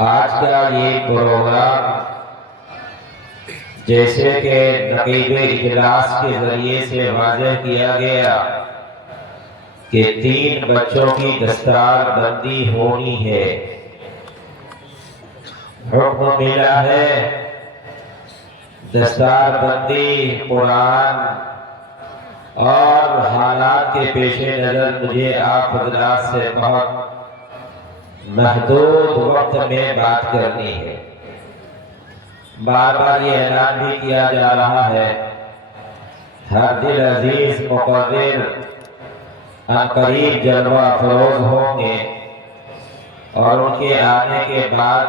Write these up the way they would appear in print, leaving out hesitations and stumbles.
آج کا یہ پروگرام جیسے کہ نقیب اجلاس کے ذریعے سے واضح کیا گیا کہ 3 بچوں کی دستار بندی ہونی ہے، حکم ملا ہے۔ دستار بندی قرآن اور حالات کے پیش نظر مجھے آپ حضرات سے بہت محدود وقت میں بات کرنی ہے۔ بار بار یہ اعلان بھی کیا جا رہا ہے، ہر دل عزیز مقرر عنقریب جلوہ افروز ہوں گے، اور ان کے آنے کے بعد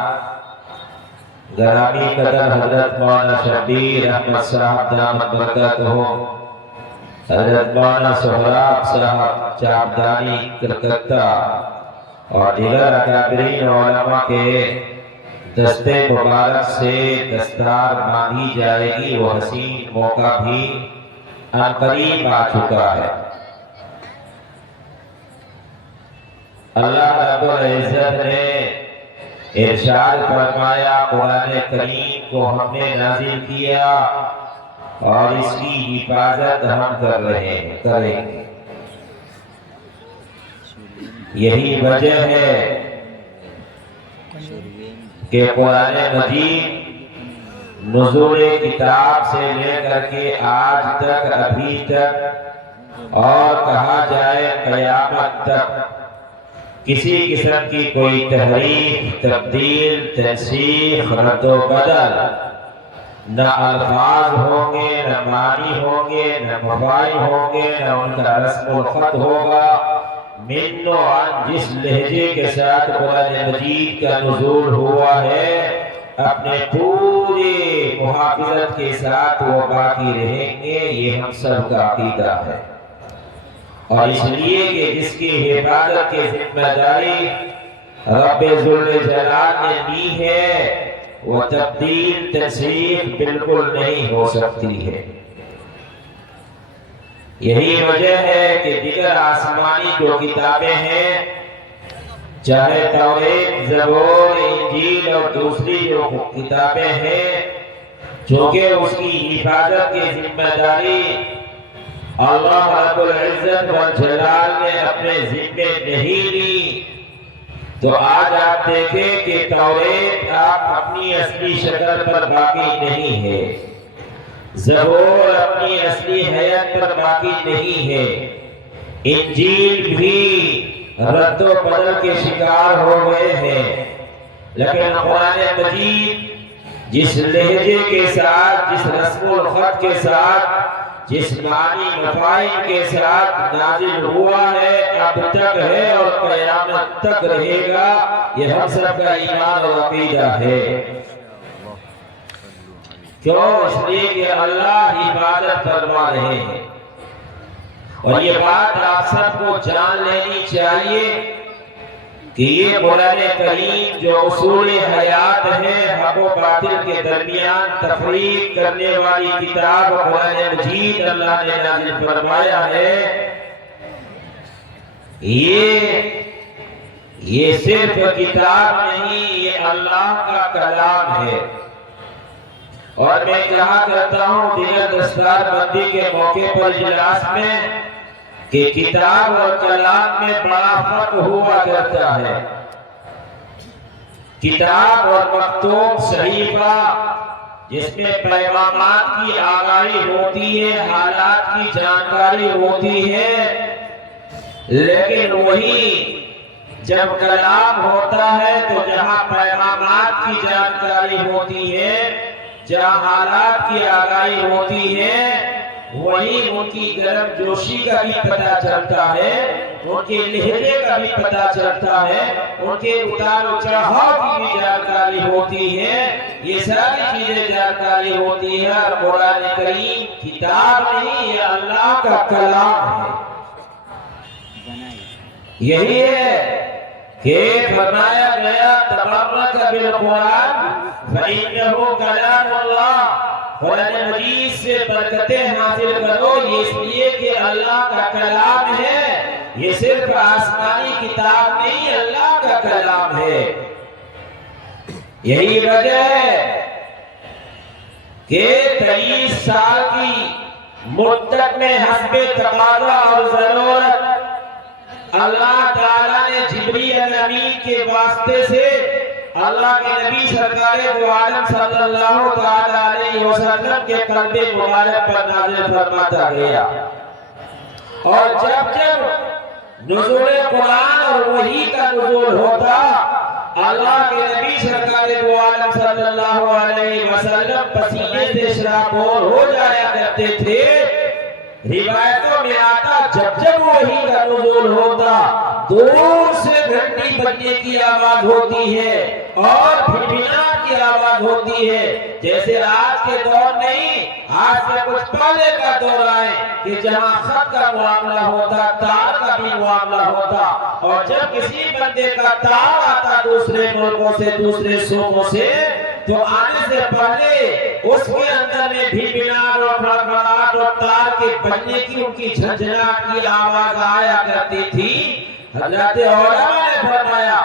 گرامی قدر حضرت مولانا شبیر احمد صاحب دامت برکاتہ، حضرت مولانا سہراب صاحب چاپدانی کلکتہ اور دیگر اکابرین علماء کے دستے مبارک سے دستار باندھی جائے گی۔ وہ حسین موقع بھی عنقریب آ چکا ہے۔ اللہ رب العزت نے ارشاد فرمایا، قرآن کریم کو ہم نے نازل کیا اور اس کی حفاظت ہم کریں گے۔ یہی وجہ ہے کہ قرآن مجید نزول کتاب سے لے کر کے آج تک، ابھی تک اور کہا جائے قیامت تک کسی قسم کی کوئی تحریف، تبدیل، تنسیخ، رد و بدل نہ الفاظ ہوں گے، نہ معنی ہوں گے، نہ مفاہیم ہوں گے، نہ ان کا رسم الخط ہوگا۔ من و عن جس لہجے کے ساتھ قرآن مجید کا نزول ہوا ہے، اپنے پورے محافظت کے ساتھ وہ باقی رہیں گے۔ یہ ہم سب کا عقیدہ ہے، اور اس لیے کہ جس کی حفاظت کی ذمہ داری رب ذوالجلال نے دی ہے، وہ تبدیل تنسیخ بالکل نہیں ہو سکتی ہے۔ یہی وجہ ہے کہ دیگر آسمانی جو کتابیں ہیں، چاہے توریت، زبور، انجیل اور دوسری جو کتابیں ہیں، چونکہ اس کی حفاظت کی ذمہ داری اللہ رب العزت والجلال نے اپنے ذمے نہیں لی، تو آج آپ دیکھیں کہ توریت آپ اپنی اصلی شکل پر باقی نہیں ہے، زبور اپنی اصلی حیت پر باقی نہیں ہے، انجیل بھی رد و بدل کے شکار ہو گئے ہیں، لیکن قرآن مجید جس لہجے کے ساتھ، جس رسم الخط کے ساتھ، جس معنی مفاہیم کے ساتھ نازل ہوا ہے، اب تک ہے اور قیامت تک رہے گا۔ یہ ہم سب کا ایمان اور عقیدہ ہے۔ کیوں؟ اس لیے کہ اللہ حفاظت فرما رہے ہیں، اور یہ بات آپ سب کو جان لینی چاہیے کہ یہ قرآن کریم جو اصول حیات ہے، حق و باطل کے درمیان تفریق کرنے والی کتاب قرآن مجید اللہ نے نازل فرمایا ہے، یہ صرف کتاب نہیں، یہ اللہ کا کلام ہے۔ اور میں کہا کرتا ہوں دیگر دستار بندی کے موقع پر اجلاس میں کہ کتاب اور کلام میں بڑا فرق ہوا کرتا ہے۔ کتاب اور مکتوب صحیفہ جس میں پیغامات کی آگاہی ہوتی ہے، حالات کی جانکاری ہوتی ہے، لیکن وہی جب کلام ہوتا ہے تو جہاں پیغامات کی جانکاری ہوتی ہے، جہاں حالات کی آگاہی ہوتی ہے، وہی ان کی گرم جوشی کا بھی پتہ چلتا ہے، ان کے لہجے کا بھی پتہ چلتا ہے، ان کے اتار و چڑھاؤ کی بھی جانکاری ہوتی ہے۔ یہ ساری چیزیں جانکاری ہوتی ہے۔ قرآن کریم کتاب نہیں، یہ اللہ کا کلام ہے۔ یہی ہے کہ فرمایا گیا تبرک بالقرآن فإنہ کلام اللہ، قرآن مجید سے برکتیں حاصل کرو، یہ اس لیے کہ اللہ کا کلام ہے، یہ صرف آسمانی کتاب نہیں، اللہ کا کلام ہے۔ یہی وجہ ہے کہ 23 سال کی مدت میں حسب تقاضا اور ضرورت اللہ تعالیٰ نے جبریل امین کے واسطے سے اللہ کے نبی سرکار دو عالم صلی اللہ تعالیٰ علیہ وسلم کے قلب مبارک پر نازل فرماتا گیا. اور جب جب نزول قرآن اور وحی کا نزول ہوتا اللہ کے نبی سرکار دو عالم صلی اللہ علیہ وسلم پسینے سے شرابور ہو جایا کرتے تھے. روایتوں میں آتا جب وحی کا نزول ہوتا دور سے گھنٹی بجنے کی آواز ہوتی ہے اور پھنپھناہٹ کی آواز ہوتی ہے. جیسے آج کے دور نہیں، آج سے کچھ پہلے کا دور آئے کہ جہاں خط کا معاملہ ہوتا تار کا بھی معاملہ ہوتا، اور جب کسی بندے کا تار آتا دوسرے ملکوں سے دوسرے صوبوں سے تو آنے سے پہلے اس کے اندر میں بھنبھناہٹ اور بھڑبڑاہٹ اور تار کے بجنے کی ان کی جھنجھناہٹ کی آواز آیا کرتی تھی. حضرت علماء نے فرمایا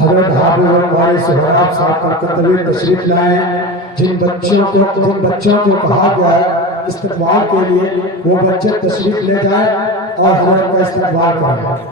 حضرت حافظ اور سہراب صاحب کا کرتوی تشریف لائے. جن بچوں کو کہا گیا ہے استقبال کے لیے وہ بچے تشریف لے جائیں اور حضرت کا استقبال کریں.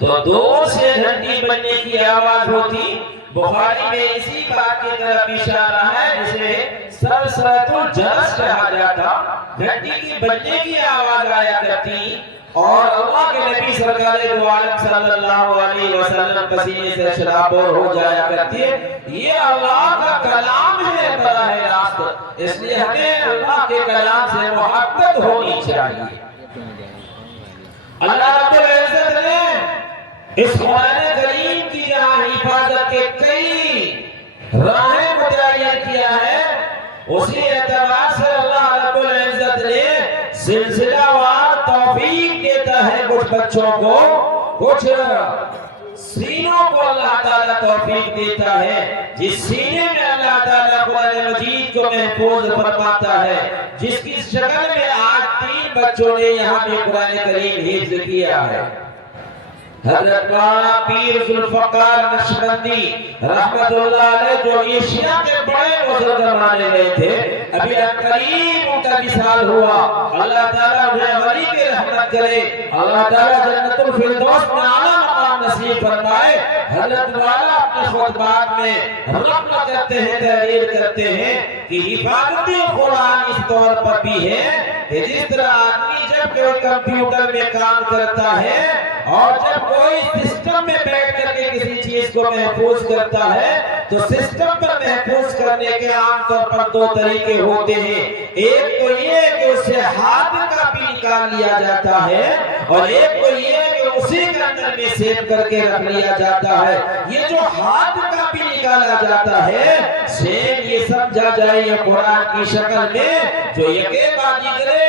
تو دور سے گھنٹی بجنے کی آواز ہوتی. بخاری میں اسی بات کی طرف اشارہ ہے جسے سلسلۃ الجرس کہا جاتا. گھنٹی کی بجنے کی آواز آیا کرتی اور اللہ کے نبی سرکار دو عالم صلی اللہ علیہ وسلم پسینے سے شرابور ہو جایا کرتی ہے. یہ اللہ کا کلام ہے براہ راست، اس لیے ہمیں اللہ کے کلام سے محبت ہونی چاہیے. اللہ رب العزت نے اس قرآن کریم کی جہاں حفاظت کے کئی راہیں متعین کیا ہے، اسی اعتبار سے اللہ رب العزت نے سلسلہ وار توفیق دیتا ہے کچھ بچوں کو، کچھ سینوں کو اللہ تعالیٰ توفیق دیتا ہے. جس سینے میں اللہ تعالیٰ قرآن مجید کو محفوظ فرماتا ہے، جس کی شکل میں آج 3 بچوں نے یہاں بھی قرآن کریم حفظ کیا ہے. حضرت مولانا پیر ذوالفقار نقشبندی رحمت اللہ علیہ جو ایشیا کے بڑے بزرگ مانے گئے تھے، ابھی قریب ان کا وصال ہوا. اللہ تعالیٰ انہیں غریب رحمت کرے، اللہ تعالیٰ جنت الفردوس میں اعلیٰ مقام نصیب فرمائے. حضرت مولانا اپنے خطبات میں رقم کرتے ہیں، تحریر کرتے ہیں کہ حفاظت قرآن اس طور پر بھی ہے کہ جس طرح آدمی جب کوئی کمپیوٹر میں کام کرتا ہے اور جب کوئی سسٹم میں بیٹھ کر کے کسی چیز کو محفوظ کرتا ہے تو سسٹم پر محفوظ کرنے کے عام طور پر 2 طریقے ہوتے ہیں. ایک تو یہ کہ اسے ہارڈ کاپی نکال لیا جاتا ہے اور ایک تو یہ کہ اسی کے اندر میں سیو کر کے رکھ لیا جاتا ہے. یہ جو ہارڈ کاپی نکالا جاتا ہے سیم یہ سمجھا جائے یہ قرآن کی شکل میں جو یکے بعد دیگرے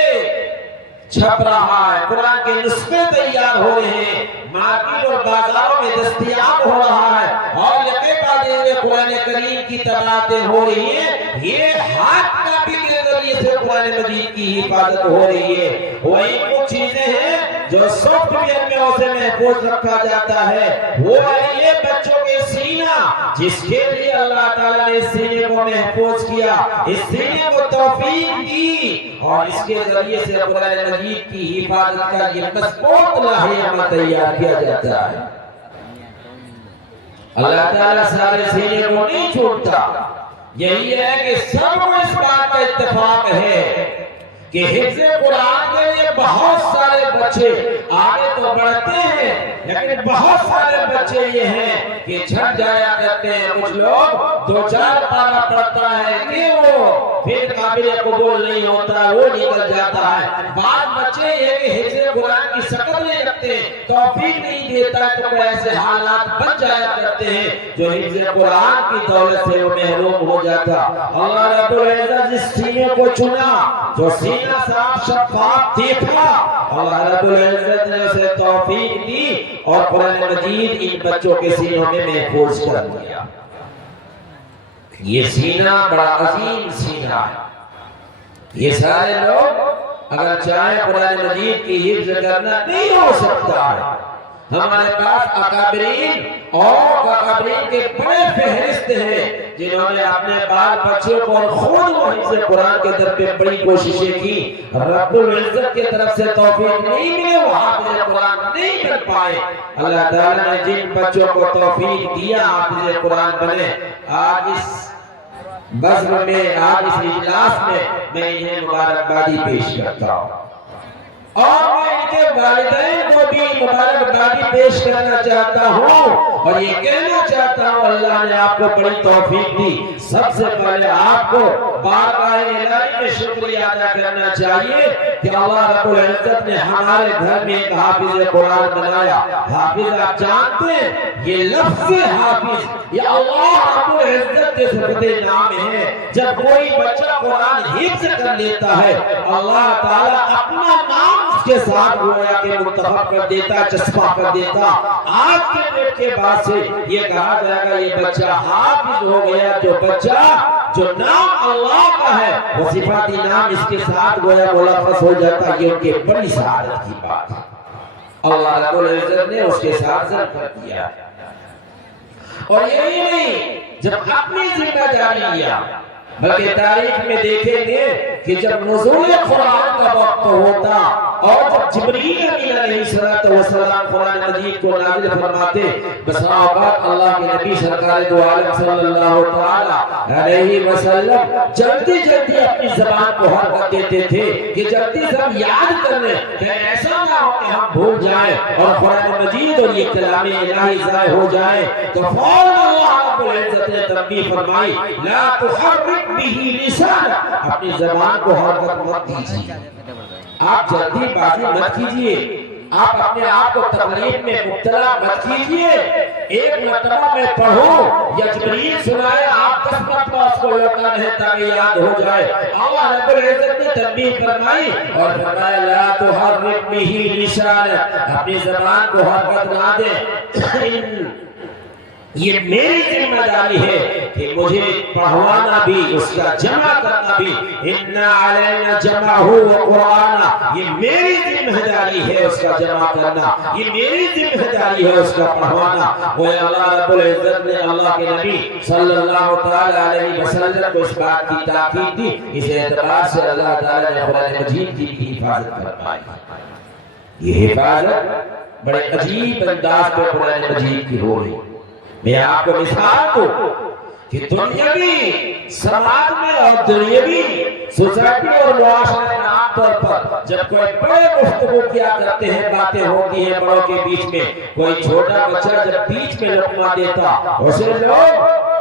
چھپ رہا ہے، قرآن کے نسخے تیار ہو رہے ہیں، مارکیٹ اور بازاروں میں دستیاب ہو رہا ہے اور یکے بعد دیگرے قرآن کریم کی طباعتیں ہو رہی ہیں. یہ ہاتھ کاپی کے ذریعے سے قرآن مجید کی حفاظت ہو رہی ہے. وہی کچھ چیزیں ہیں جو سافٹ ویئر میں اسے محفوظ رکھا جاتا ہے. وہ یہ بچوں کے سینہ جس کے لیے اللہ تعالیٰ نے اس سینے کو محفوظ کیا، اس سینے کو توفیق دی اور اس کے ذریعے سے قرآن مجید کی حفاظت کا یہ مضبوط لاحہ تیار کیا جاتا ہے. اللہ تعالیٰ سارے سینے کو نہیں چھوڑتا. یہی ہے کہ سب کو اس بات کا اتفاق ہے کہ حفظ قرآن کے لیے بہت سارے بچے آگے تو بڑھتے ہیں لیکن بہت سارے بچے یہ ہیں کہ چھٹ جایا کرتے ہیں. کچھ لوگ 2-4 پارہ پڑھتا ہے کہ وہ پھر قابل قبول نہیں ہوتا، وہ نکل جاتا ہے. بعض بچے یہ کہ حفظ قرآن کی شکل نہیں رکھتے توفیق نہیں دیتا ہے تو کوئی ایسے حالات بن جایا کرتے ہیں جو حفظ قرآن کی دولت سے وہ محروم ہو جاتا۔ اللہ رب العزت جس سینے کو چنا، جو سینہ صاف شفاف دیکھا، اللہ رب العزت نے اسے توفیق دی اور قرآن مجید ان بچوں کے سینوں میں محفوظ کر دیا۔ یہ سینہ بڑا عظیم سینہ ہے۔ یہ سارے لوگ اگر چاہیں قرآن مجید کی حفظ کرنا نہیں ہو سکتا ہے۔ ہمارے پاس اکابرین اور اکابرین کے بڑے فہرست ہیں جنہوں نے اپنے بال بچوں کو اور خود وہ حفظ قرآن کے در پہ بڑی کوششیں کی، رب العزت کی طرف سے توفیق نہیں ملے، وہ حافظ قرآن نہیں بن پائے۔ اللہ تعالیٰ نے جن بچوں کو توفیق دیا حافظ قرآن بنے، آج اس بزم میں، آج اس اجلاس میں انہیں مبارکبادی پیش کرتا ہوں اور میں ان کے والدین کو بھی مبارکبادی پیش کرنا چاہتا ہوں اور یہ کہنا چاہتا ہوں اللہ نے آپ کو بڑی توفیق دی۔ سب سے پہلے آپ کو بارگاہ الہی میں شکریہ ادا کرنا چاہیے کہ اللہ رب العزت نے ہمارے گھر میں ایک حافظ قرآن بنایا۔ حافظ آپ جانتے ہیں یہ لفظ حافظ یہ اللہ رب العزت کے صفت نام ہے۔ جب کوئی بچہ قرآن حفظ کر لیتا ہے اللہ تعالیٰ اپنا نام اس کے ساتھ گویا کہ منتخب کر دیتا، چسپا کر دیتا۔ آج کے ڈیٹ کے بعد سے یہ کہا جائے گا یہ بچہ حافظ ہو گیا۔ جو بچہ جو نام اللہ کا ہے وہ صفاتی نام اس کے ساتھ گویا ملفظ ہو جاتا، یہ ان کے بڑی سعادت کی بات ہے۔ اللہ رب العزت نے اس کے ساتھ ضرور کر دیا اور یہی نہیں، جب اپنی ذمہ داری لیا بلکہ تاریخ میں دیکھیں گے کہ جب نزول قرآن کا وقت ہوتا اور جب جبریل امین علیہ السلام قرآن مجید کو نازل فرماتے، بس اوقات اللہ کے نبی سرکار دو عالم صلی اللہ تعالی علیہ وسلم جلدی جلدی اپنی زبان کو حرکت دیتے تھے کہ جلدی سے ہم یاد کر لیں کہ ایسا نہ ہو کہ ہم بھول جائیں اور قرآن مجید اور یہ کلام الہی ضائع ہو جائے۔ تو فوراً اللہ رب العزت نے تنبیہ فرمائی لا تحرک به لسانک، اپنی زبان کو حرکت مت دیجیے، آپ جلدی بازی مت کیجیے، آپ اپنے آپ کو تقلید میں مبتلا مت کیجیے۔ ایک مرتبہ میں پڑھوں یا جبریل سنائے آپ 10 مرتبہ اس کو لوٹا رہے تاکہ یاد ہو جائے۔ اللہ رب العزت نے تنبیہ فرمائی اور فرمایا لا تحرک به لسانک، اپنی زبان کو حرکت نہ دے۔ یہ میری ذمہ داری ہے کہ مجھے پڑھوانا بھی، اس کا جمع کرنا بھی، اِنَّا عَلَيْنَا جَمْعَهُ وَقُرْآنَهُ، یہ میری ذمہ داری ہے اس کا جمع کرنا، یہ میری ذمہ داری ہے اس کا پڑھوانا۔ وہ اللہ رب العزت نے اللہ کے نبی صلی اللہ تعالی علیہ وسلم کو اس بات کی تاکید دی، اس اعتبار سے اللہ تعالی نے قرآن مجید کی بھی حفاظت فرمائی۔ یہ حفاظت بڑے عجیب انداز پہ قرآن مجید کی ہو رہی۔ میں آپ کو مثال دوں کہ دنیاوی سماج میں اور دنیاوی سوسائٹی اور معاشرے میں عام طور پر جب کوئی بڑے گفتگو کیا کرتے ہیں، باتیں ہوتی ہیں بڑوں کے بیچ میں، کوئی چھوٹا بچہ جب بیچ میں لقمہ دیتا اسے لوگ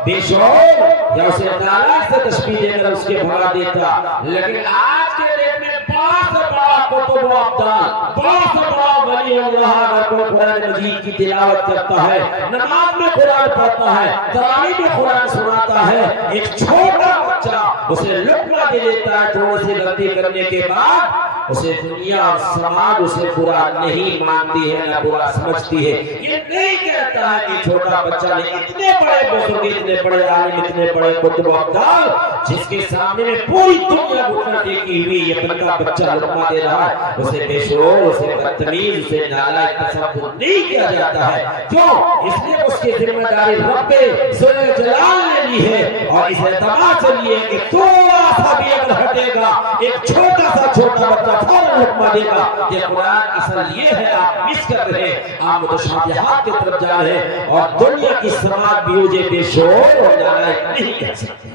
بے شعور یا اسے ناراض سے تشبیہ دے کر اس کے بھگا دیتا۔ لیکن آج کے ڈیٹ میں بہت بڑا قطب و ابدال، بہت بڑا ولی اللہ اگر کوئی قرآن مجید کی تلاوت کرتا ہے، نماز میں قرآن پڑھتا ہے، تراویح میں قرآن سناتا ہے، ایک چھوٹا بچہ اسے لقمہ دے دیتا ہے تھوڑی سی غلطی کرنے کے بعد، اسے دنیا اور سماج اسے برا نہیں مانتی ہے نہ برا سمجھتی ہے۔ یہ نہیں کہتا ہے کہ چھوٹا بچہ نہیں، اتنے بڑے بزرگ، اتنے بڑے عالم، اتنے بڑے قطب و ابدال جس کے سامنے میں پوری دنیا گھٹنا ٹیکی ہوئی، یہ بچہ لقمہ دے رہا ہے، اسے بے شعور، اسے بدتمیز، اسے نالائق تصور نہیں کیا جاتا ہے۔ کیوں؟ اس لیے اس کی ذمہ داری رب ذوال جلال نے لی ہے اور اس اعتبار سے لی ہے کہ تھوڑا سا بھی اگر ہٹے گا ایک چھوٹا بچہ فوراً لقمہ دے گا۔ یہ قرآن اصل یہ ہے آپ مس کر رہے ہیں، آپ متشابہات کی طرف جا رہے ہیں اور دنیا کی سماج بھی مجھے بے شعور اور نالائق نہیں کہہ سکتی۔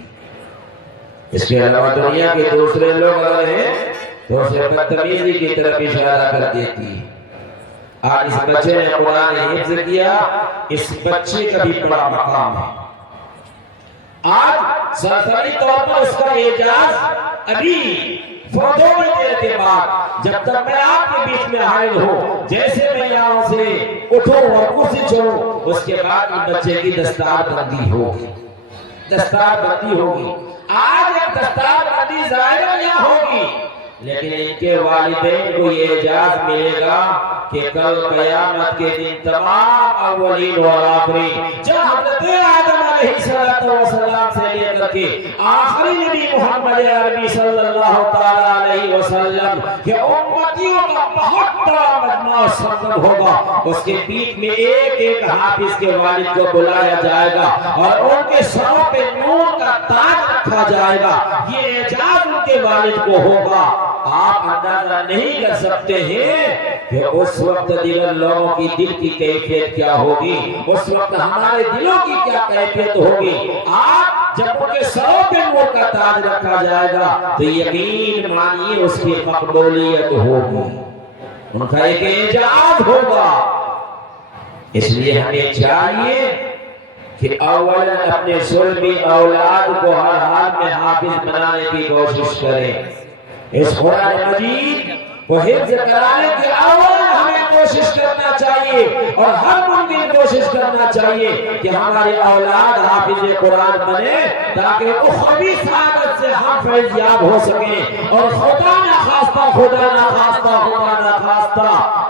اس کے علاوہ دنیا کے دوسرے لوگ آ رہے ہیں تو اسے بدتمیزی کی طرف اشارہ کر دیتی۔ آج اس بچے نے قرآن حفظ کیا، اس بچے کا بھی بڑا مقام ہے۔ آج سرسری طور پر اس کا اعجاز ابھی فوٹو میں دیر کے بعد جب تک میں آپ کے بیچ میں حائل ہوں، جیسے میں یہاں سے اٹھوں اور کرسی چھوڑوں، اس کے بعد اس بچے کی دستار بندی ہوگی، دستار بندی ہوگی۔ آج ایک دستار بندی ظاہر یہاں ہوگی، لیکن ان کے والدین کو یہ اعزاز ملے گا کہ کل قیامت کے دن تمام اولین اور آخرین، جب حضرت آدم علیہ السلام سے لے کر کے آخری نبی محمد عربی صلی اللہ تعالیٰ علیہ وسلم کے امتیوں کا بہت بڑا مجمع سرگرم ہوگا، اس کے بیچ میں ایک ایک حافظ کے والد کو بلایا جائے گا اور ان کے سروں پہ نور کا تاج رکھا جائے گا۔ یہ اعزاز ان کے والد کو ہوگا۔ آپ اندازہ نہیں کر سکتے ہیں کہ اس وقت دیگر لوگوں کی دل کی کیفیت کیا ہوگی، اس وقت ہمارے دلوں کی کیا کیفیت ہوگی۔ آپ جب ان کے سروں پہ نور کا تاج رکھا جائے گا تو یقین مانیے اس کی مقبولیت ہوگی، ان کا ایک اعزاز ہوگا۔ اس لیے ہمیں چاہیے کہ اولا اپنے ظلمی اولاد کو ہر حال میں حافظ بنانے کی کوشش کریں۔ اس قرآن مجید کو حفظ کرانے کے اول ہمیں کوشش کرنا چاہیے اور ہر ممکن کوشش کرنا چاہیے کہ ہماری اولاد حافظ قرآن بنے، تاکہ اخروی سعادت سے ہم فیضیاب ہو سکیں۔ اور خدا نہ خواستہ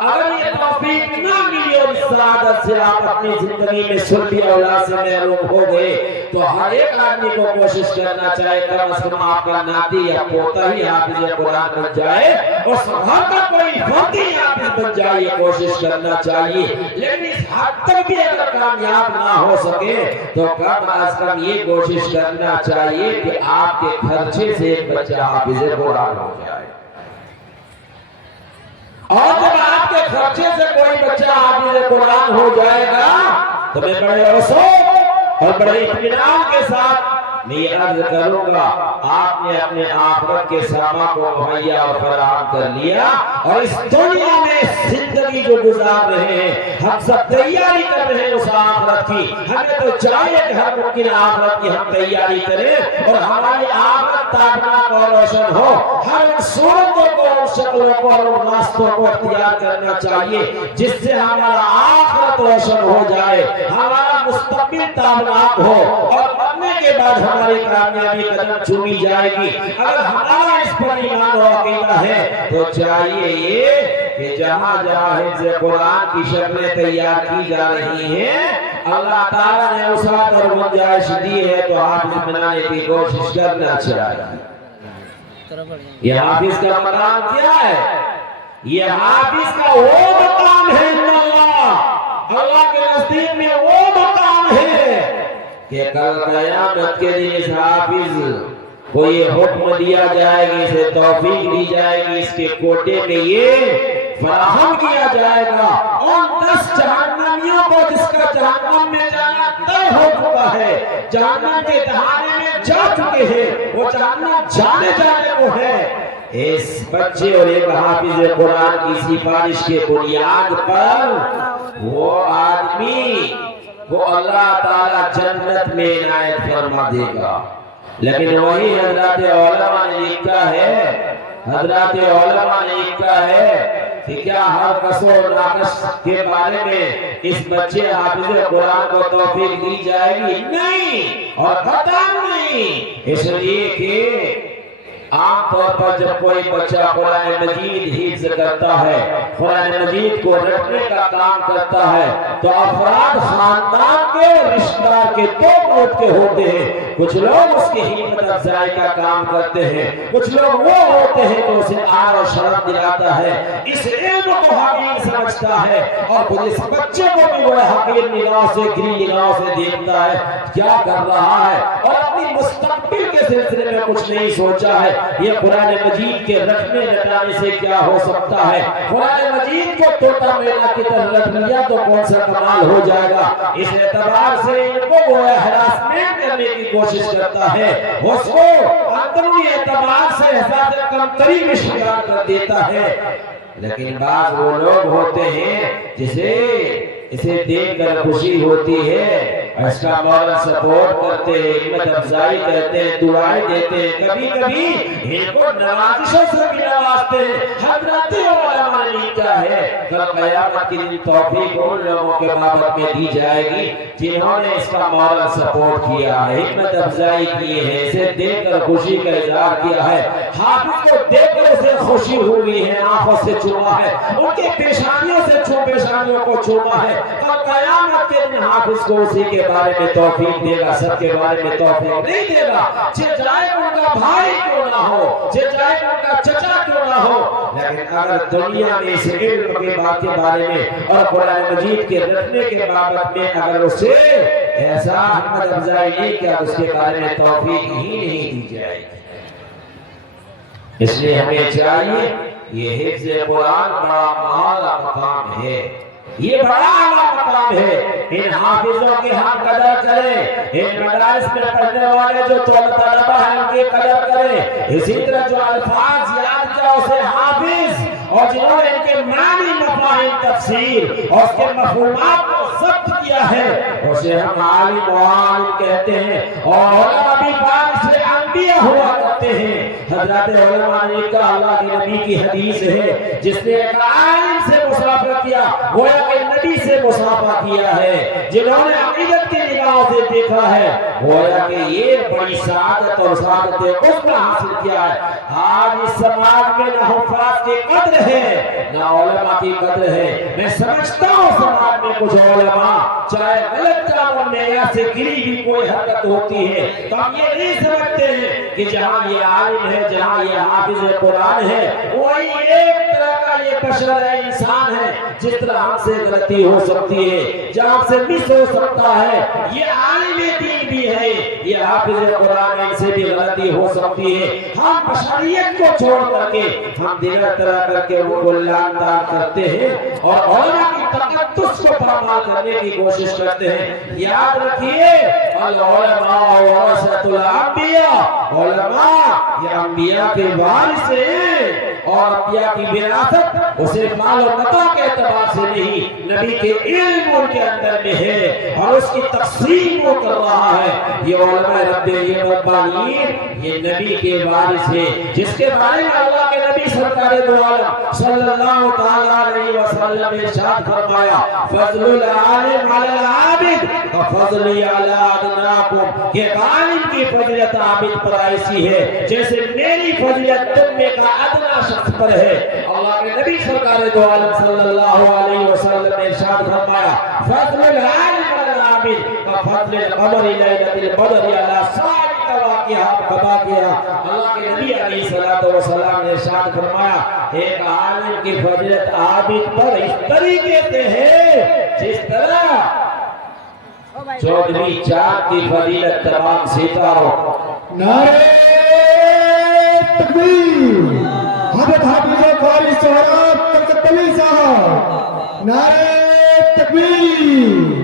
اگر یہ توفیق نہ ملی اور اس سعادت سے آپ اپنی زندگی میں سلبی اولاد سے محروم ہو گئے، تو ہر ایک آدمی کو کوشش کرنا چاہے کم از کم آپ کا ناتی یا پوتا ہی حافظ قرآن بن جائے، اور گھر کا کوئی فردی حافظ بن جائے، یہ کوشش کرنا چاہیے۔ لیکن اس حد تک بھی اگر کامیاب نہ ہو سکے تو کم از کم یہ کوشش کرنا چاہیے کہ آپ کے خرچے سے ایک بچہ حافظ قرآن ہو جائے۔ اور جب آپ کے خرچے سے کوئی بچہ حافظ قرآن ہو جائے گا تو میں بڑے رسول اور بڑے اطمینان کے ساتھ میں یہ عرض کروں گا، آپ نے اپنے آخرت کے سامان کو مہیا اور فراہم کر لیا، اور اس دنیا میں زندگی جو گزار رہے ہیں ہم سب تیاری کر رہے ہیں اس آخرت کی۔ ہمیں تو چاہیے کہ ہر ممکن آخرت کی ہم تیاری کریں اور ہماری آخرت تابناک اور روشن ہو۔ ہر ان صورتوں کو، ان شکلوں کو اور ان راستوں کو اختیار کرنا چاہیے جس سے ہمارا آخرت روشن ہو جائے، ہمارا مستقبل تابناک ہو، اور مرنے کے بعد ہماری کامیابی قدم چومی جائے گی۔ اگر ہمارا اس پر ایمان و عقیدہ ہے تو چاہیے یہ کہ جہاں جہاں حفظ قرآن کی شکلیں تیار کی جا رہی ہیں، اللہ تعالیٰ نے وسعت اور گنجائش دی ہے تو حافظ بنانے کی کوشش کرنا چاہیے۔ یہ حافظ کا مقام کیا ہے؟ یہ حافظ کا وہ مقام ہے اللہ کے نزدیک میں وہ مقام ہے کہ کل قیامت کے دن اس حافظ کو یہ حکم دیا جائے گی، اسے توفیق دی جائے گی، اس کے کوٹے میں یہ فراہم کیا جائے گا۔ ان 10 جہنمیوں کو جس کا جہنم میں جانا طے ہو چکا ہے، جہنم کے دہانے میں جا چکے ہیں، وہ جہنم جانے کو ہے، اس بچے اور ایک حافظ قرآن کی سفارش کے بنیاد پر وہ آدمی وہ اللہ تعالیٰ جنت میں عنایت فرما دے گا۔ لیکن وہی حضرات علماء نے لکھا ہے کہ کیا ہر قصور و ناقص کے بارے میں اس بچے حافظ قرآن کو توفیق دی جائے گی؟ نہیں، اور قطعاً نہیں۔ اس لیے کہ عام طور پر جب کوئی بچہ قرآن مجید حفظ کرتا ہے، قرآن مجید کو رٹنے کا کام کرتا ہے، تو افراد خاندان کے رشتہ دار کے 2 گروپ کے ہوتے ہیں۔ کچھ لوگ اس کی ہمت افزائی کا کام کرتے ہیں، کچھ لوگ وہ ہوتے ہیں تو اسے آر و شرم دلاتا ہے، اس علم کو حقیر سمجھتا ہے، اور خود اس بچے کو بھی وہ حقیر نگاہ سے، گری نگاہ سے دیکھتا ہے کیا کر رہا ہے، اور اپنی مستقبل کے سلسلے میں کچھ نہیں سوچا ہے۔ یہ قرآن مجید کے رکھنے لٹانے سے کیا ہو سکتا ہے؟ قرآن مجید کو طوطا مینا کی طرح رکھ لیا تو کون سا کمال ہو جائے گا؟ اس اعتبار سے ان کو وہ ہراسمنٹ کرنے کی کوشش کرتا ہے، اس کو اندرونی اعتبار سے احساس کمتری میں شکار کر دیتا ہے۔ لیکن بعض وہ لوگ ہوتے ہیں جسے اسے دیکھ کر خوشی ہوتی ہے اس کا مولا سپورٹ کرتے ہیں، ہمت افزائی کرتے ہیں، دعائیں دیتے ہیں، کبھی کبھی ان کو نوازشوں سے بھی نوازتے ہیں۔ حضرت علماء نے لکھا ہے کل قیامت کے دن توفیق ان لوگوں کے بابت میں دی جائے گی جنہوں نے اس کا مولا سپورٹ کیا ہے، ہمت افزائی کی ہے، اسے دیکھ کر خوشی کا اظہار کیا ہے، حافظ کو دیکھ کر اسے خوشی ہوئی ہے، آنکھوں سے چوما ہے، ان کے پیشانیوں سے پیشانیوں کو چوما ہے۔ کل قیامت کے دن حافظ کو اسی کے بارے میں توفیق دے گا، سب کے بارے میں توفیق نہیں دے گا، چاہے ان کا بھائی کیوں نہ ہو، چاہے ان کا چچا کیوں نہ ہو۔ لیکن اگر دنیا میں اس علم کے بات کے بارے میں اور قرآن مجید کے رکھنے کے بابت میں اگر اسے ایسا ہمت افزائی نہیں کیا تو اس کے بارے میں توفیق ہی نہیں دی جائے گی۔ اس لیے ہمیں چاہیے یہ حفظ قرآن بڑا اعلیٰ مقام ہے، یہ بڑا اعلیٰ مقام ہے، ان حافظوں کی ہم قدر کریں، ان مدارس میں پڑھنے والے جو طلبہ ہیں ان کی قدر کریں، اسی طرح جو الفاظ یاد کیا اسے حافظ، اور جنہوں نے ان کے معنی مفاہیم تفسیر اور اس کے مفہومات کو ضبط کیا ہے اسے ہم عالم و عالم کہتے ہیں، اور علماء بھی بعد سے انبیاء ہوا کرتے ہیں۔ حضرت علماء نے کہا اللہ کے نبی کی حدیث ہے جس نے ایک عالم سے مصافحہ کیا گویا کہ نبی سے مصافحہ کیا ہے، جنہوں نے عقیدت کی نگاہ سے دیکھا ہے گویا کہ یہ بڑی سعادت اور سعادت عظمی حاصل کیا ہے۔ آج اس سماج میں نہ حفاظ کی قدر ہے نہ علماء کی قدر ہے۔ میں سمجھتا ہوں سماج میں کچھ علماء چاہے غلط کاموں میں یا سے گری بھی کوئی حرکت ہوتی ہے تو ہم یہ نہیں سمجھتے ہیں کہ جہاں یہ عالم ہے، جہاں یہ حافظ قرآن ہے، وہی ایک طرح کا یہ بشر ہے، انسان ہے، جس طرح ہم سے غلطی ہو سکتی ہے، جہاں سے مس ہو سکتا ہے، یہ عالم دین بھی ہے، یہ حافظ قرآن ہے، ان سے بھی غلطی ہو سکتی ہے۔ ہم بشریت کو چھوڑ کر کے ہم دیگر طرح کر کے وہ کو لعن کرتے ہیں اور علماء کی تقدس کو پامال کرنے کی کوشش کرتے ہیں۔ یاد رکھیے العلماء ورثۃ الانبیاء، علماء یہ انبیاء کے وارث ہیں، اور انبیاء کی وراثت اسے مال و متاع کے اعتبار سے نہیں، نبی کے علم ان کے اندر میں ہے اور اس کی تقسیم وہ کر رہا ہے۔ یہ علماء رب یہ ربانیین یہ نبی کے وارث ہیں، جس کے بارے میں اللہ کے نبی سرکار دو عالم صلی اللہ تعالی علیہ وسلم نے ارشاد فرمایا فضل العالم علی العابد وفضلی علی ادناکم، کہ عالم کی فضیلت عابد پر ایسی ہے جیسے میری فضیلت تم میں کا ادنا شخص پر ہے۔ اللہ کے نبی سرکار دو عالم صلی اللہ علیہ وسلم نے ارشاد فرمایا فضل العالم علی العابد وفضل القمر لیلۃ البدر علی سائر کواکب۔ اللہ کے نبی علیہ الصلوۃ والسلام نے ارشاد فرمایا ایک عالم کی فضیلت عابد پر اس طریقے سے ہے جس طرح چودھویں چاند کی فضیلت تمام ستاروں۔ نعرہ تکبیر، حضرت حافظ قاری صاحب تکبیر صاحب، نعرہ تکبیر۔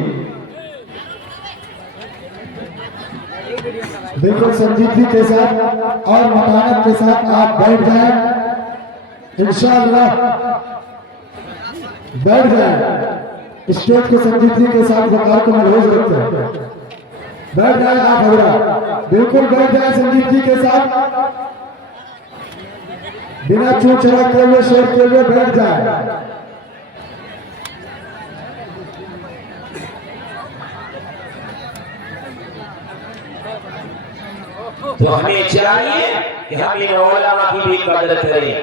بالکل سنجیدگی کے ساتھ اور متانت کے ساتھ آپ بیٹھ جائیں، انشاءاللہ بیٹھ جائیں، اسٹیج کو سنجیدگی کے ساتھ وقار کو ملحوظ رکھتے ہیں، بیٹھ جائیں آپ حضرات، بالکل بیٹھ جائیں سنجیدگی کے ساتھ، بنا چون چڑھا کے ہوئے شیر کے ہوئے بیٹھ جائیں۔ تو ہمیں چاہیے کہ ہم ان علماء کی بھی قدر کریں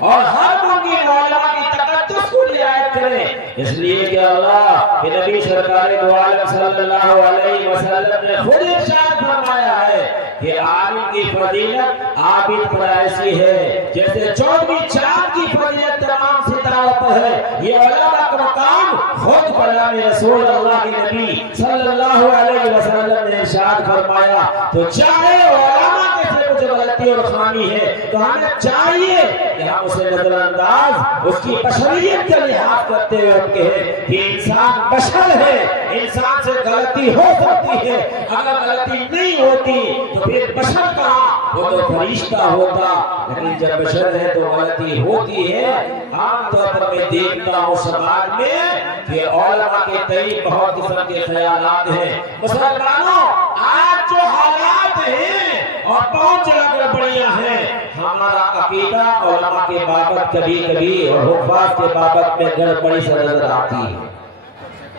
اور ہر ممکن علماء کی تقدس کو رعایت کریں، اس لیے کہ اللہ کے نبی سرکار دو عالم صلی اللہ علیہ وسلم نے خود ارشاد فرمایا ہے کہ عالم کی فضیلت عابد پر ایسی ہے جیسے چودھویں چاند کی فضیلت تمام ستاروں پر ہے۔ یہ علماء کا مقام خود کلام رسول اللہ کے نبی صلی اللہ علیہ وسلم نے ارشاد فرمایا۔ تو چاہے علماء کے سے کچھ غلطی اور خامی ہے تو ہمیں چاہیے کہ ہم اسے نظر انداز اس کی بشریت کا لحاظ کرتے ہوئے ہم کہیں کہ انسان بشر ہے، انسان سے غلطی ہو سکتی ہے، اگر غلطی نہیں ہوتی تو پھر بشر کہاں، وہ تو فرشتہ ہوتا، لیکن جب بشر ہے تو غلطی ہوتی ہے۔ عام طور پر میں دیکھتا ہوں سماج میں کہ علماء کے تئیں بہت قسم کے خیالات ہیں۔ مسلمانوں، آج جو حالات ہیں اور بہت جگہ گڑبڑیاں ہیں، ہمارا عقیدہ علماء کے بابت کبھی کبھی اور حفاظ کے بابت میں گڑبڑی سے نظر آتی ہے۔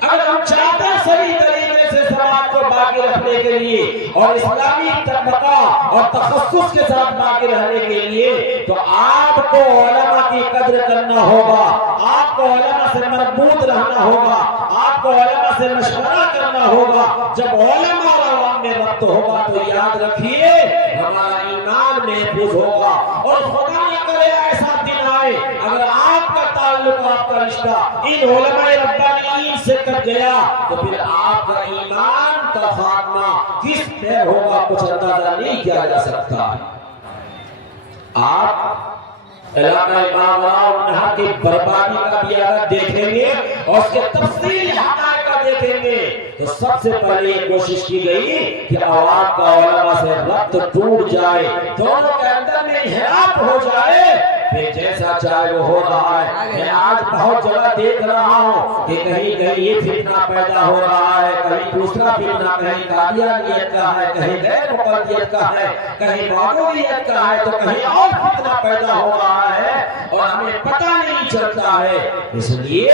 اگر ہم چاہتے ہیں صحیح طریقے سے سماج کو باقی رکھنے کے لیے اور اسلامی طبقہ اور تخصص کے ساتھ باقی رہنے کے لیے، تو آپ کو علماء کی قدر کرنا ہوگا، آپ کو علماء سے مربوط رہنا ہوگا، آپ کو علماء سے مشورہ کرنا ہوگا۔ جب علماء اور عوام میں ربط ہوگا تو یاد رکھیے ہمارا ایمان محفوظ ہوگا۔ اور خدا نہ کرے ایسا دن آئے اگر آپ کا تعلق، آپ کا رشتہ ان علماء ربانیین سے کٹ گیا تو پھر آپ کا ایمان کا خاتمہ کس میں ہوگا کچھ اندازہ نہیں کیا جا سکتا۔ آپ علاقہ امام راؤ کی بربادی کا بھی اگر دیکھیں گے اور اس کے تفصیلی حقائق کا دیکھیں گے تو سب سے پہلے یہ کوشش کی گئی کہ عوام کا علماء سے ربط ٹوٹ جائے، دونوں کے اندر میں انحراف ہو جائے، پھر جیسا چاہے وہ ہو رہا ہے۔ میں آج بہت جگہ دیکھ رہا ہوں کہ کہیں کہیں یہ فتنہ پیدا ہو رہا ہے، کہیں دوسرا فتنہ، کہیں قادیانیت کا ہے، کہیں غیر مقلدیت کا ہے، کہیں مودودیت کا ہے، تو کہیں اور فتنہ پیدا ہو رہا ہے اور ہمیں پتہ نہیں چلتا ہے۔ اس لیے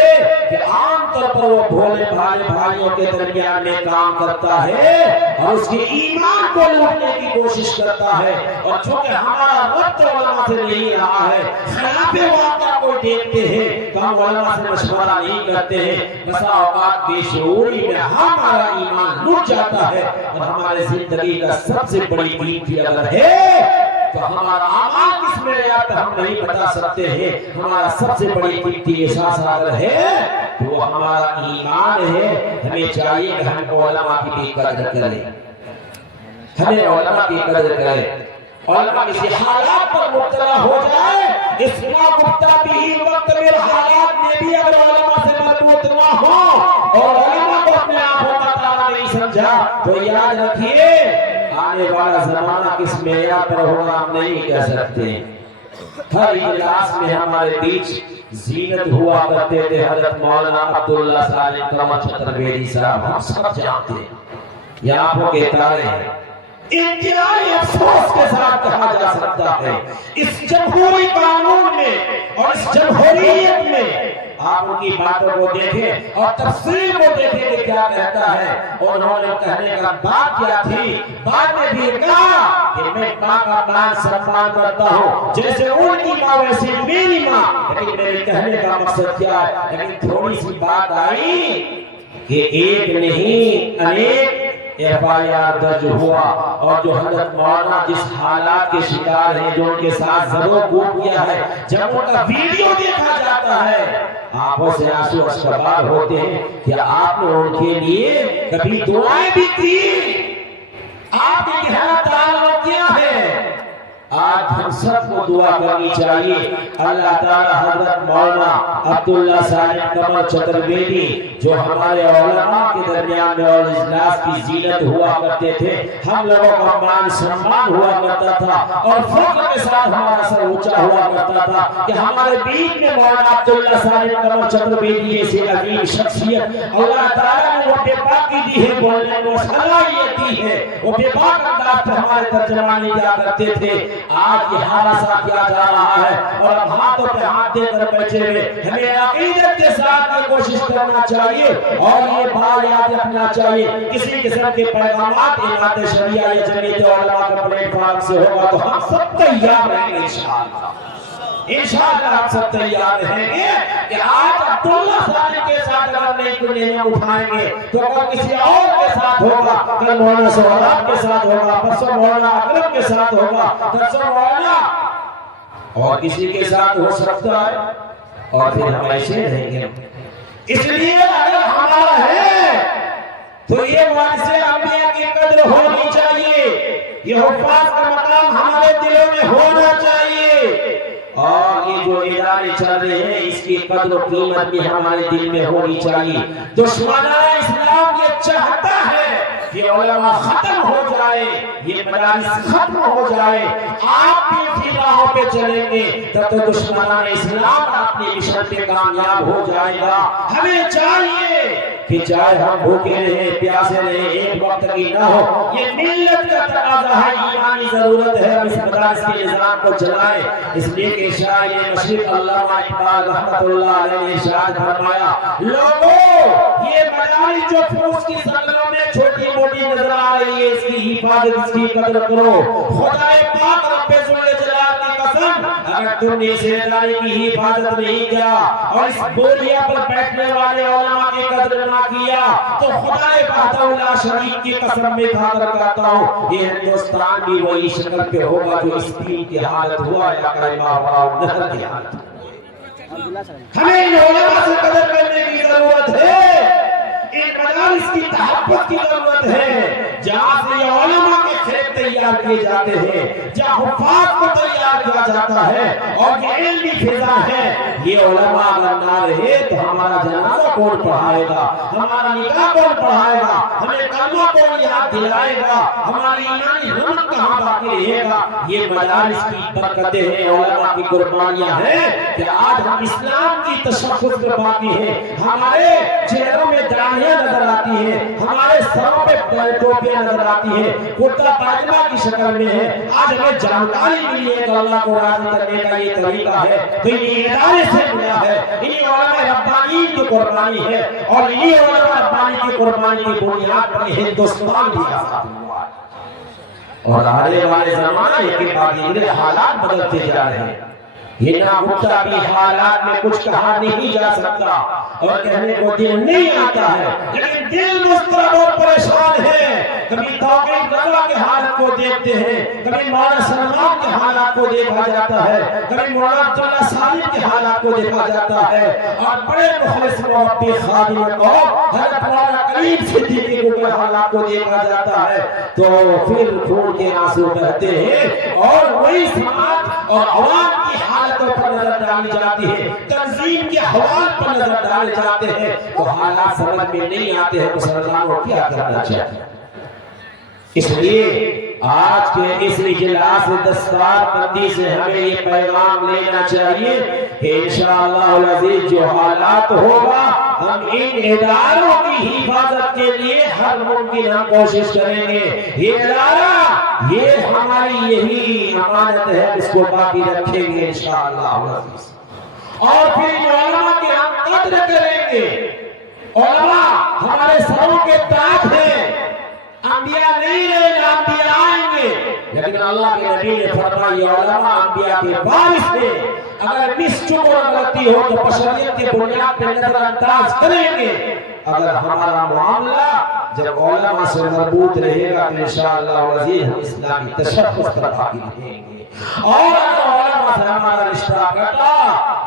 کہ عام طور پر وہ بھولے بھالے بھائیوں کے درمیان میں کام کرتا ہے اور اس کے ایمان کو لوٹنے کی کوشش کرتا ہے، اور چونکہ ہمارا ربط علماء سے نہیں رہا ہے، خلاف واقعہ کو دیکھتے ہیں تو ہم علماء سے مشورہ نہیں کرتے ہیں۔ بسا اوقات بے شعوری میں ہمارا ایمان لٹ جاتا ہے اور ہمارے زندگی کا سب سے بڑی قیمتی اگر ہے تو ہمارا اعمال کس میں آتا ہم نہیں بتا سکتے ہیں۔ ہمارا سب سے بڑی قیمتی احساس اگر ہے تو وہ ہمارا ایمان ہے۔ ہمیں چاہیے کہ ہم علماء کی بھی قدر کریں، ہمیں علماء کی قدر کریں۔ علماء کسی حالات پر مبتلا ہو جائے، اس کا مبتلا بھی وقت میں حالات میں بھی اگر علماء سے مربوط نہ ہو اور علماء کو اپنے آنکھوں کا تارا نہیں سمجھا تو یاد رکھیے آنے والا زمانہ کس معیار پر ہوگا ہم نہیں کہہ سکتے۔ ہر اجلاس میں ہمارے بیچ زینت ہوا کرتے تھے حضرت مولانا عبداللہ صالح قمر چترویدی صاحب، ہم سب جانتے ہیں، یہ آنکھوں کے تارے ہیں۔ انتہائی افسوس کے ساتھ کہا جا سکتا ہے اس جمہوری قانون میں اور اس جمہوریت میں آپ ان کی باتوں کو دیکھیں اور تفصیل کو دیکھیں کہ کیا کہتا ہے۔ اور انہوں نے کہنے کا بات کیا تھی، بات میں بھی کہا کہ میں ماں کا مان سمان کرتا ہوں، جیسے ان کی ماں ویسے میری ماں، لیکن میرے کہنے کا مقصد کیا ہے۔ لیکن تھوڑی سی بات آئی کہ ایک نہیں انیک FIR درج ہوا، اور جو حضرت مولانا جس حالات کے شکار ہیں، جو ان کے ساتھ ضرور گوٹ کیا ہے، جب ان کا ویڈیو دیکھا جاتا ہے آنکھوں سے آنسو اشکبار ہوتے ہیں کہ آپ نے ان کے لیے کبھی دعائیں بھی کی، آپ نے گہرا تعلق کیا ہے۔ آج ہم سب کو دعا کرنی چاہیے اللہ تعالی حضرت مولانا عبداللہ صالح قمر چترویدی جو ہمارے علماء کے درمیان میں اور اجلاس کی زینت ہوا کرتے تھے، ہم لوگوں کا مان سمان ہوا کرتا تھا اور فخر کے ساتھ ہمارا سر اونچا ہوا کرتا تھا کہ ہمارے بیچ میں مولانا عبداللہ صالح قمر چترویدی ایسی عظیم شخصیت اللہ تعالیٰ نے وہ بے باکی دی ہے، بولنے کو صلاحیت دی ہے، وہ بے باک انداز پر ہمارے ترجمانی کیا کرتے تھے۔ آج یہ حادثہ کیا جا رہا ہے اور اب ہاتھوں پہ ہاتھ دے کر بیٹھے ہوئے ہمیں عقیدت کے ساتھ کوشش کرنا چاہیے اور یہ بات یاد رکھنا چاہیے کسی قسم کے پیغامات امامت شریعہ یا جمعیت علماء کا پلیٹ فارم سے ہوگا تو ہم سب تیار رہیں گے انشاءاللہ۔ انشاءاللہ ہم سب تیار رہیں گے کہ آج عبداللہ صالح کے ساتھ اگر نہیں کلے اٹھائیں گے تو اگر کسی اور کے ساتھ ہوگا، کل مولانا سہراب کے ساتھ ہوگا، پرسوں مولانا اکرم کے ساتھ ہوگا، پرسوں مولانا اور کسی کے ساتھ ہو سکتا ہے، اور پھر ہم ایسے رہیں گے۔ اس لیے اگر ہمارا ہے تو یہ وارث انبیاء کی قدر ہونی چاہیے، یہ حفاظ کا مقام ہمارے دلوں میں ہونا چاہیے، اور یہ جو ادارے چل رہے ہیں اس کی قدر و قیمت بھی ہمارے دل میں ہونی چاہیے. دشمن اسلام یہ چاہتا ہے کہ علماء ختم ہو جائے, یہ مدارس ختم ہو جائے. آپ بھی اسی راہوں پہ چلیں گے تب تو دشمنان اسلام اپنے مشن پہ کامیاب ہو جائے گا. ہمیں چاہیے کہ چاہے ہم بھوکے رہیں, پیاسے رہیں, ایک وقت کی نہ ہو, یہ ملت کا تقاضا ہے, ایمانی ضرورت ہے ہم اس مدارس کے نظام کو چلائیں. اس لیے کہ شاعر مشرق علامہ اقبال رحمۃ اللہ علیہ نے ارشاد فرمایا, لوگوں یہ مدارس جو فروز کی زنگلوں میں چھوٹی موٹی نظر آ رہی ہے, اس کی حفاظت, اس کی قدر کرو. خدا پاک رب ذوالجلال کی قسم, اگر تم نے اس ادارے کی حفاظت نہیں کیا اور اس بوریا پر بیٹھنے والے علماء کی قدر نہ کیا تو خدا وحدہ لا شریک کی قسم میں کھا کر کہتا ہوں یہ ہندوستان بھی وہی شکل پہ ہوگا جو اس دین کی حالت ہوا یا قائمہ اور نہر کی حالت. ہمیں ان علماء سے قدر کرنے کی ضرورت ہے, ان مدارس کی تحفظ کی ضرورت ہے جہاں سے علماء کے کھیت تیار کیے جاتے ہیں, جہاں حفاظ کو تیار کیا جاتا ہے اور یہ علمی فضا ہے. یہ علماء اگر نہ رہے تو ہمارا جنازہ کون پڑھائے گا, ہمارا نکاح کون پڑھائے گا, ہمیں کلمہ کون یاد دلائے گا, ہماری ایمانی رونق کہاں باقی رہے گا. یہ مدارس کی برکتیں ہیں, علماء کی قربانیاں ہیں کہ آج ہم اسلام کی تشخص پہ باقی ہیں. ہمارے چہروں میں داڑھیاں نظر آتی ہیں, ہمارے سروں پہ ٹوپیاں نظر آتی ہیں, کرتا پاجامہ کی شکل میں ہے. آج ہمیں جانکاری ملی ہے کہ اللہ کو راضی کرنے کا یہ طریقہ ہے تو یہ ادارے سے ملا ہے. انہی علماء ربانی کی قربانی ہے اور انہی علماء ربانی کی قربانی کی بنیاد پر ہندوستان بھی آزاد ہوا ہے. اور آنے والے زمانے کے بعد یہ حالات بدلتے جا رہے ہیں. یہ ناگفتہ بھی حالات میں کچھ کہا نہیں جا سکتا اور کہنے کو دل نہیں آتا ہے, لیکن دل مضطرب اور پریشان ہے. کبھی توقیق رضا کے حالت کو دیکھتے ہیں, کبھی مولانا سلمان کے حالات کو دیکھا جاتا ہے, کبھی مولانا عبداللہ صالح کے حالات کو دیکھا جاتا ہے, اور بڑے مخلص مربی خادم قوم حضرت مولانا کریم صدیقی کے حالات کو دیکھا جاتا ہے تو پھر خون کے آنسو بہتے ہیں اور وہی سماعت اور عوام کی حالتوں پر نظر ڈالی جاتی ہے, تنظیم کے حوالات پر نظر ڈالے جاتے ہیں تو حالات سمجھ میں نہیں آتے ہیں مسلمانوں کو کیا کرنا چاہیے. اس لیے آج کے اس اجلاس دستار بندی سے ہمیں یہ پیغام لینا چاہیے کہ انشاءاللہ العزیز جو حالات ہوگا ہم ان اداروں کی حفاظت کے لیے ہر ممکن ہم کوشش کریں گے. یہ ادارہ یہ ہماری یہی امانت ہے, اس کو باقی رکھیں گے انشاءاللہ العزیز. اور پھر علماء کی ہم قدر کریں گے. علماء ہمارے سروں کے تاج ہیں, انبیاء نہیں رہے گا, انبیاء آئیں گے, لیکن اللہ کے نبی نے فرمایا علماء انبیاء کے وارث ہیں. اگر مسچک اور غلطی ہو تو بشریت کے بنیاد پہ نظر انداز کریں گے. اگر ہمارا معاملہ جب علماء سے مربوط رہے گا تو انشاءاللہ العزیز ہم اسلامی تشخص پر باقی رہیں گے. اور علماء سے ہمارا رشتہ کٹا,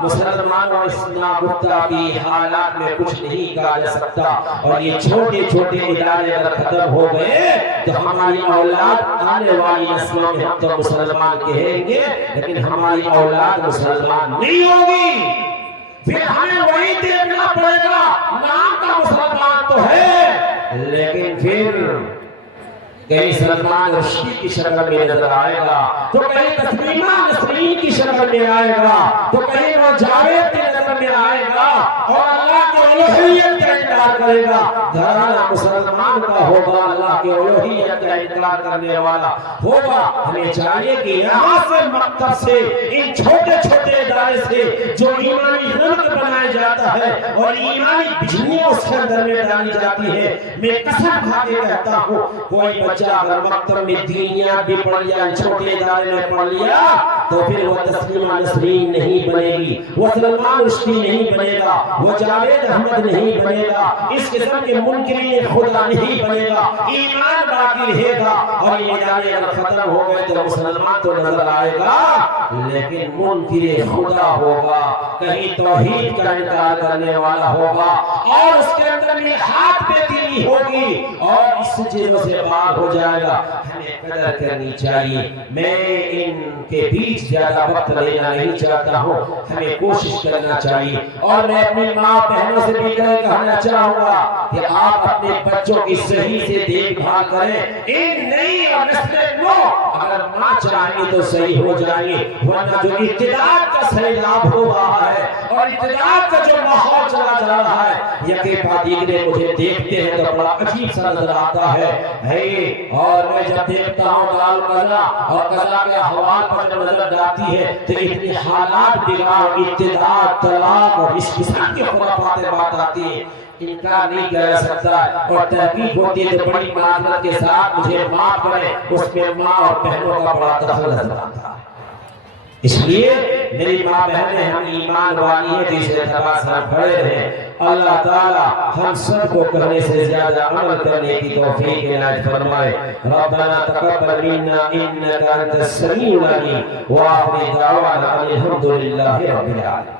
مسلمانوں اسلام گفتہ کی حالات میں کچھ نہیں کہا جا سکتا. اور یہ چھوٹے چھوٹے ادارے اگر ختم ہو گئے تو ہماری اولاد آنے والی نسلوں میں ہم تو مسلمان کہیں گے لیکن ہماری اولاد مسلمان نہیں ہوگی. پھر ہمیں وہی دیکھنا پڑے گا, نام کا مسلمان تو ہے لیکن پھر کہیں سلمان رشدی کی شکل میں نظر آئے گا, تو کہیں تسلیمہ نسرین کی شکل میں آئے گا, تو کہیں وہ جاوید کی نظر میں آئے گا اور اللہ کے الوہیت کا انکار کرے گا. گھرانہ مسلمان کا ہوگا, اللہ کے الوہیت کا انکار کرنے والا ہوگا. ہمیں چاہیے کہ یہاں سے مکتب سے ان چھوٹے چھوٹے ادارے سے جو ایمانی رونق بنایا جاتا ہے اور ایمانی بجلیاں اس کے اندر میں ڈالی جاتی ہے, میں قسم کھا کے کہتا ہوں کوئی بچہ اگر مکتب میں دینیات بھی پڑھ لیا, چھوٹے ادارے میں پڑھ لیا تو پھر وہ تسلیمہ نسرین نہیں بنے گی, وہ سلمان رشدی نہیں بنے گا, وہ جاوید احمد نہیں بنے گا, اس قسم کے منکرین خدا نہیں بنے گا، ایمان باقی رہے گا، اور یہ ادارے اگر ختم ہو گئے تو مسلمان تو نظر آئے گا لیکن منکر خدا ہوگا، کہیں توحید کا انکار کرنے والا ہوگا، اور اس کے اندر الحاد بے دینی ہوگی، اور اس چیزوں سے باہر ہو جائے گا۔ ہمیں قدر کرنی چاہیے۔ میں ان کے بیچ زیادہ وقت لینا نہیں چاہتا ہوں، ہمیں کوشش کرنا چاہیے، اور میں اپنی ماں بہنوں سے بھی کہنا چاہوں گا کہ آپ اپنے بچوں کی صحیح سے دیکھ بھال کریں۔ ان نئی اور نسلیں نو اگر ماں چاہیں گے تو صحیح ہو جائیں گے، ورنہ جو ابتداء کا سیلاب ہو رہا ہے اور ابتداء کا جو ماحول چلا جا رہا ہے، یکے بعد دیگرے مجھے دیکھتے ہیں تو بڑا عجیب سا نظر آتا ہے۔ اور میں جب دیکھتا ہوں لال قضا اور قضا کے احوال پر جب نظر ڈالتی ہے تو اتنے حالات بگاڑ، ابتداء، طلاق اور اس قسم کی خرافات بات آتی ہیں، انکار نہیں کیا جا سکتا، اور تحقیق ہوتی ہے تو بڑی معذرت کے ساتھ مجھے معاف کریں، اس میں ماں اور بہنوں کا بڑا دخل نظر آتا ہے۔ اس لیے میری ماں بہنیں ہم ایمان والی ہیں، جس اعتبار سے ہم کھڑے ہیں۔ اللہ تعالی ہم سب کو کرنے سے زیادہ عمل کرنے کی توفیق عنایت فرمائے۔ ربنا تقبل منا انك انت السميع العليم، وآخر دعوانا ان الحمد لله رب العالمين۔